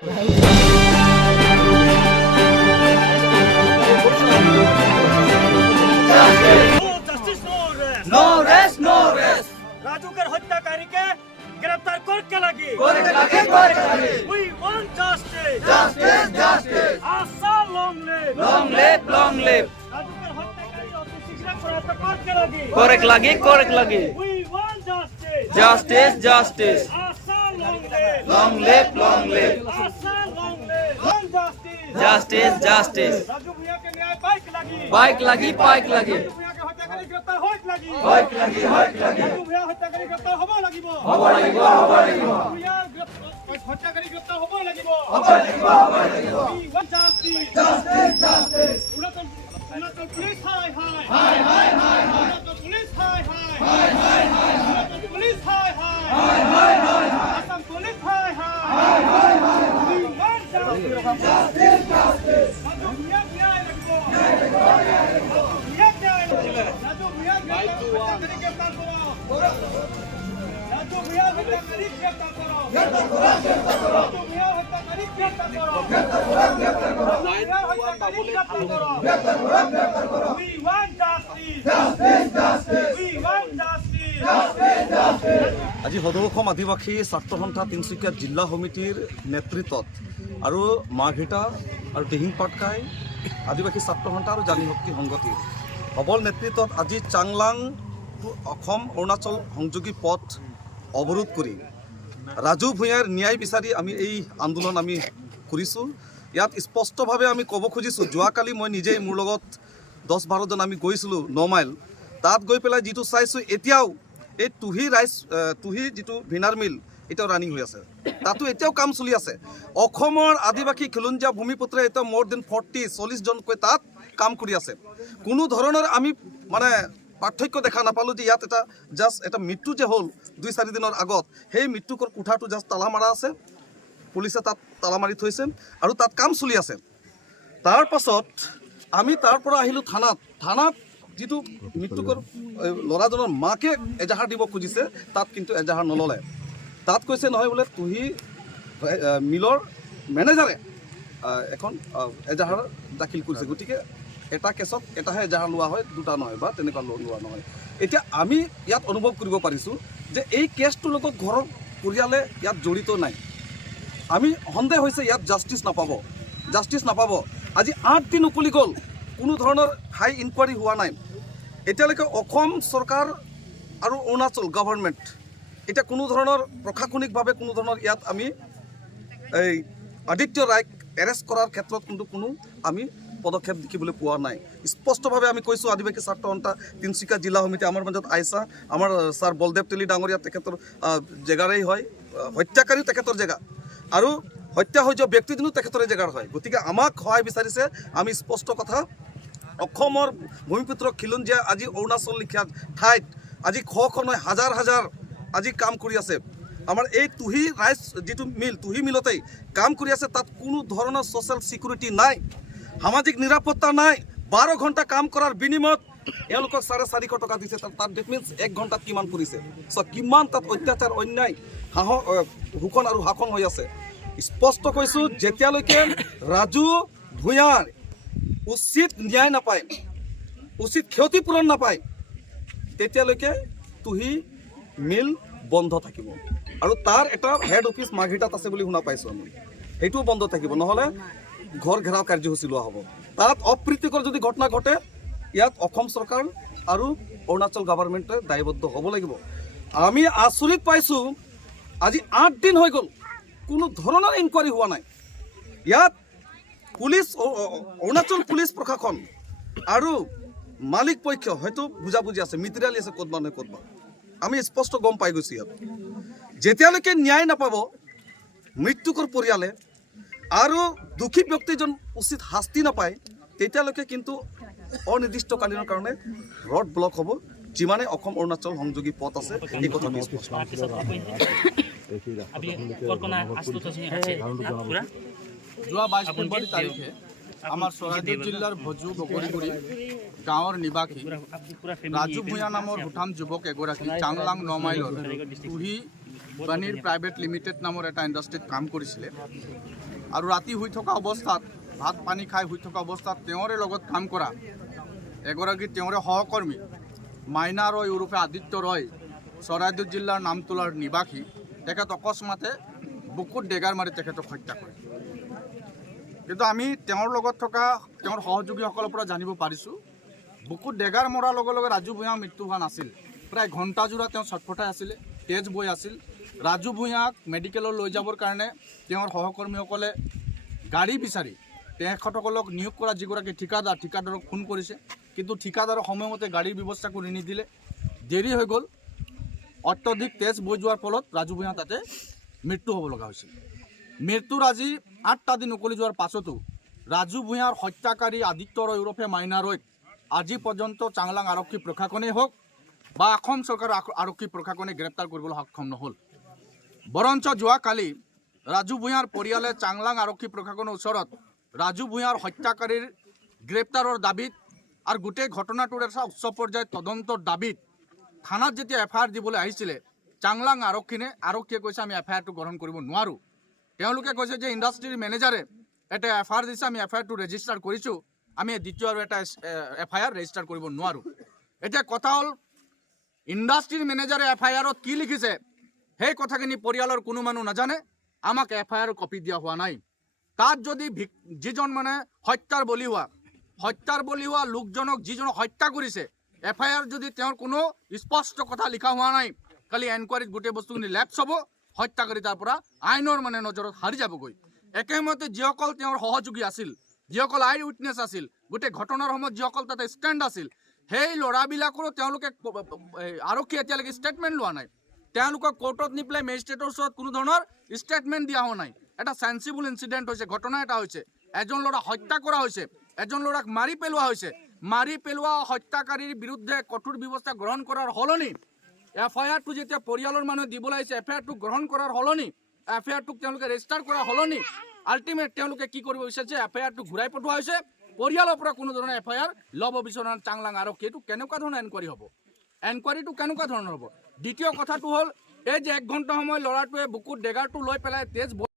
রাজুকের হত্যাকারীকে গ্রেফতার করতে লাগি We want justice. Asha long live. রাজুকের হত্যাকারী অতি শীঘ্র গ্রেফতার করতে লাগি We want justice. Asha long live. Asha long live. Justice. Raju ভুঁইয়াকে ন্যায় পাইক লাগি লাগি রাজু ভুঁইয়াকে হত্যাকারী গ্রেফতার হইক লাগি রাজু ভুঁইয়া হত্যাকারী গ্রেফতার হব লাগিব ভুঁইয়ার হত্যাকারী গ্রেফতার হব লাগিব We want justice. উনাতল পুলিশ হাই উনাতল পুলিশ হাই উনাতল পুলিশ হাই আসাম পুলিশ হাই We want justice. Raju Bhuyan ন্যায় লাগিব রাজু ভুঁইয়া হত্যাকারী গ্রেফতার করো রাজু ভুঁইয়া হত্যাকারী গ্রেফতার করো রাজু ভুঁইয়া হত্যাকারী গ্রেফতার করো We want justice. আজি সদৌ অসম আদিবাসী ছাত্ৰ সন্থা তিনিচুকীয়া জিলা সমিতিৰ নেতৃত্বত আৰু মাৰ্ঘেটা আৰু দিহিং পাটকাই আদিবাসী ছাত্ৰ সন্থা আৰু জাতি শক্তি সংগঠিৰ সবল নেতৃত্বত আজি চাংলাং অসম অৰুণাচল সংযোগী পথ অৱৰোধ কৰি ৰাজু ভূঞাৰ ন্যায় বিচাৰি আমি এই আন্দোলন আমি কৰিছোঁ। ইয়াত স্পষ্টভাৱে আমি ক'ব খুজিছোঁ, যোৱাকালি মই নিজেই মোৰ লগত 10-12জন আমি গৈছিলোঁ 9 মাইল। তাত গৈ পেলাই যিটো চাইছোঁ এতিয়াও এই তুহি যিটো ভিনাৰ মিল এতিয়াও ৰানিং হৈ আছে, তাতো এতিয়াও কাম চলি আছে। অসমৰ আদিবাসী খিলঞ্জীয়া ভূমিপুত্ৰে এতিয়া মোৰ দেন 40-40 জনকৈ তাত কাম কৰি আছে। কোনো ধৰণৰ আমি মানে পাৰ্থক্য দেখা নাপালোঁ যে ইয়াত এটা জাষ্ট এটা মৃত্যু যে হ'ল 2-4 দিনৰ আগত, সেই মৃত্যুকৰ কোঠাটো জাষ্ট তালা মাৰা আছে, পুলিচে তাত তালা মাৰি থৈছে আৰু তাত কাম চলি আছে। তাৰ পাছত আমি তাৰ পৰা আহিলোঁ থানাত যিটো মৃত্যুকৰ ল'ৰাজনৰ মাকে এজাহাৰ দিব খুজিছে, তাত কিন্তু এজাহাৰ নল'লে। তাত কৈছে নহয় বোলে তুহি মিলৰ মেনেজাৰে এখন এজাহাৰ দাখিল কৰিছে, গতিকে এটা কেছত এটাহে এজাহাৰ লোৱা হয়, দুটা নহয় বা তেনেকুৱা লোৱা নহয়। এতিয়া আমি ইয়াত অনুভৱ কৰিব পাৰিছোঁ যে এই কেছটোৰ লগত ঘৰৰ পৰিয়ালে ইয়াত জড়িত নাই। আমি সন্দেহ হৈছে ইয়াত জাষ্টিছ নাপাব। আজি 8 দিন উকলি গ'ল, কোনো ধৰণৰ হাই ইনকুৱাৰী হোৱা নাই। এতিয়ালৈকে অসম চৰকাৰ আৰু অৰুণাচল গভৰ্ণমেণ্ট এতিয়া কোনো ধৰণৰ প্ৰশাসনিকভাৱে কোনো ধৰণৰ ইয়াত আমি এই আদিত্য ৰায়ক এৰেষ্ট কৰাৰ ক্ষেত্ৰত কিন্তু কোনো আমি পদক্ষেপ দেখিবলৈ পোৱা নাই। স্পষ্টভাৱে আমি কৈছোঁ, আদিবাসী ছাত্ৰ সন্থা তিনিচুকীয়া জিলা সমিতি আমাৰ মাজত আইছা, আমাৰ ছাৰ বলদেৱ তেলী ডাঙৰীয়া তেখেতৰ জেগাৰেই হয়, হত্যাকাৰীও তেখেতৰ জেগা আৰু হত্যা হৈ যোৱা ব্যক্তিজনো তেখেতৰে জেগাৰ হয়। গতিকে আমাক সহায় বিচাৰিছে। আমি স্পষ্ট কথা, অসমৰ ভূমিপুত্ৰ খিলঞ্জীয়া আজি অৰুণাচল লিখীয়া ঠাইত আজি নহয় হাজাৰ আজি কাম কৰি আছে। আমাৰ এই তুহি ৰাইচ যিটো মিল, তুহি মিলতেই কাম কৰি আছে। তাত কোনো ধৰণৰ ছ'চিয়েল ছিকিউৰিটি নাই, সামাজিক নিৰাপত্তা নাই। 12 ঘণ্টা কাম কৰাৰ বিনিময়ত এওঁলোকক 450 টকা দিছে। তাত ডেট মিনছ 1 ঘণ্টাত কিমান কৰিছে, কিমান তাত অত্যাচাৰ অন্যায় শোষণ আৰু শাসন হৈ আছে। স্পষ্ট কৈছোঁ, যেতিয়ালৈকে ৰাজু ভূঞাৰ উচিত ন্যায় নাপায়, উচিত ক্ষতিপূৰণ নাপায়, তেতিয়ালৈকে তুহি মিল বন্ধ থাকিব। আৰু তাৰ এটা হেড অফিচ মাৰ্ঘেটাত আছে বুলি শুনা পাইছোঁ আমি, সেইটোও বন্ধ থাকিব। নহ'লে ঘৰ ঘেৰাও কাৰ্যসূচী লোৱা হ'ব। তাত অপ্ৰীতিকৰ যদি ঘটনা ঘটে, ইয়াত অসম চৰকাৰ আৰু অৰুণাচল গভৰ্ণমেণ্টে দায়বদ্ধ হ'ব লাগিব। আমি আচৰিত পাইছোঁ, আজি 8 দিন হৈ গ'ল, কোনো ধৰণৰ ইনকুৱাৰী হোৱা নাই। ইয়াত পুলিচ, অৰুণাচল পুলিচ প্ৰশাসন আৰু মালিক পক্ষ হয়তো বুজাবুজি আছে, মিতিৰালি আছে ক'তবা নহয় ক'তবা। আমি স্পষ্ট গম পাই গৈছোঁ। ইয়াত যেতিয়ালৈকে ন্যায় নাপাব মৃত্যুকৰ পৰিয়ালে আৰু দোষী ব্যক্তিজন উচিত শাস্তি নাপায়, তেতিয়ালৈকে কিন্তু অনিৰ্দিষ্টকালীনৰ কাৰণে ৰড ব্লক হ'ব, যিমানে অসম অৰুণাচল সংযোগী পথ আছে। এই কথাটো স্পষ্ট। যোৱা 22 ফেব্ৰুৱাৰী তাৰিখে আমাৰ চৰাইদেউ জিলাৰ ভজু বগৰীগুৰি গাঁৱৰ নিবাসী ৰাজু ভূঞা নামৰ ভূটান যুৱক এগৰাকী চাংলাং 9 মাইলৰ তুহি বাণীৰ প্ৰাইভেট লিমিটেড নামৰ এটা ইণ্ডাষ্ট্ৰীত কাম কৰিছিলে আৰু ৰাতি শুই থকা অৱস্থাত ভাত পানী খাই শুই থকা অৱস্থাত তেওঁৰে লগত কাম কৰা এগৰাকী তেওঁৰে সহকৰ্মী মাইনা ৰয় ওৰফে আদিত্য ৰয় চৰাইদেউ জিলাৰ নামতোলাৰ নিবাসী তেখেত অকস্মাতে বুকুত ডেগাৰ মাৰি তেখেতক হত্যা কৰে। কিন্তু আমি তেওঁৰ লগত থকা তেওঁৰ সহযোগীসকলৰ পৰা জানিব পাৰিছোঁ বুকুত ডেগাৰ মৰাৰ লগে লগে ৰাজু ভূঞাৰ মৃত্যু হোৱা নাছিল। প্ৰায় ঘণ্টাজোৰা তেওঁ ছটফটাই আছিলে, তেজ বৈ আছিল। ৰাজু ভূঞাক মেডিকেলত লৈ যাবৰ কাৰণে তেওঁৰ সহকৰ্মীসকলে গাড়ী বিচাৰি তেখেতসকলক নিয়োগ কৰা যিগৰাকী ঠিকাদাৰক ফোন কৰিছে, কিন্তু ঠিকাদাৰৰ সময়মতে গাড়ীৰ ব্যৱস্থা কৰি নিদিলে, দেৰি হৈ গ'ল। অত্যধিক তেজ বৈ যোৱাৰ ফলত ৰাজু ভূঞা তাতে মৃত্যু হ'ব লগা হৈছিল। মৃত্যুৰ আজি 8টা দিন উকলি যোৱাৰ পাছতো ৰাজু ভূঞাৰ হত্যাকাৰী আদিত্য ৰয় ওৰফে মাইনা ৰয়ক আজি পৰ্যন্ত চাংলাং আৰক্ষী প্ৰশাসনেই হওক বা অসম চৰকাৰৰ আৰক্ষী প্ৰশাসনে গ্ৰেপ্তাৰ কৰিবলৈ সক্ষম নহ'ল। বৰঞ্চ যোৱাকালি ৰাজু ভূঞাৰ পৰিয়ালে চাংলাং আৰক্ষী প্ৰশাসনৰ ওচৰত ৰাজু ভূঞাৰ হত্যাকাৰীৰ গ্ৰেপ্তাৰৰ দাবীত আৰু গোটেই ঘটনাটোৰ এটা উচ্চ পৰ্যায়ৰ তদন্তৰ দাবীত থানাত যেতিয়া FIR দিবলৈ আহিছিলে চাংলাং আৰক্ষীয়ে কৈছে আমি FIRটো গ্ৰহণ কৰিব নোৱাৰোঁ। তেওঁলোকে কৈছে যে ইণ্ডাষ্ট্ৰীৰ মেনেজাৰে এটা FIR দিছে, আমি FIRটো ৰেজিষ্টাৰ কৰিছোঁ, আমি দ্বিতীয় আৰু এটা FIR ৰেজিষ্টাৰ কৰিব নোৱাৰোঁ। এতিয়া কথা হ'ল ইণ্ডাষ্ট্ৰীৰ মেনেজাৰে FIRত কি লিখিছে সেই কথাখিনি পৰিয়ালৰ কোনো মানুহ নাজানে। আমাক FIR কপি দিয়া হোৱা নাই। তাত যদি যিজন মানে হত্যাৰ বলি হোৱা লোকজনক যিজনক হত্যা কৰিছে FIR যদি তেওঁৰ কোনো স্পষ্ট কথা লিখা হোৱা নাই, খালি এনকুৱাৰীত গোটেই বস্তুখিনি লেপছ হ'ব, হত্যাকাৰী তাৰ পৰা আইনৰ মানে নজৰত হাৰি যাবগৈ। একেমতে যিসকল তেওঁৰ সহযোগী আছিল, যিসকল আই উইটনেছ আছিল, গোটেই ঘটনাৰ সময়ত যিসকল তাতে ষ্টেণ্ড আছিল, সেই ল'ৰাবিলাকৰো তেওঁলোকে আৰক্ষীয়ে এতিয়ালৈকে ষ্টেটমেণ্ট লোৱা নাই। তেওঁলোকক কোৰ্টত নি পেলাই মেজিষ্ট্ৰেটৰ ওচৰত কোনো ধৰণৰ ষ্টেটমেণ্ট দিয়া হোৱা নাই। এটা চেন্সিবল ইনচিডেণ্ট হৈছে, ঘটনা এটা হৈছে, এজন ল'ৰা হত্যা কৰা হৈছে, এজন ল'ৰাক মাৰি পেলোৱা হৈছে। মাৰি পেলোৱা হত্যাকাৰীৰ বিৰুদ্ধে কঠোৰ ব্যৱস্থা গ্ৰহণ কৰাৰ সলনি FIRটো যেতিয়া পৰিয়ালৰ মানুহে দিবলৈ আহিছে, FIRটো গ্ৰহণ কৰাৰ সলনি FIRটোক তেওঁলোকে ৰেজিষ্টাৰ কৰাৰ সলনি আল্টিমেট তেওঁলোকে কি কৰিব বিচাৰিছে, FIRটো ঘূৰাই পঠোৱা হৈছে। পৰিয়ালৰ পৰা কোনো ধৰণৰ FIR ল'ব বিচৰা চাংলাং আৰক্ষী। এইটো কেনেকুৱা ধৰণৰ এনকুৱাৰী হ'ব? এনকুৱাৰীটো কেনেকুৱা ধৰণৰ হ'ব? দ্বিতীয় কথাটো হ'ল এই যে 1 ঘণ্টা সময় ল'ৰাটোৱে বুকুত ডেগাৰটো লৈ পেলাই তেজ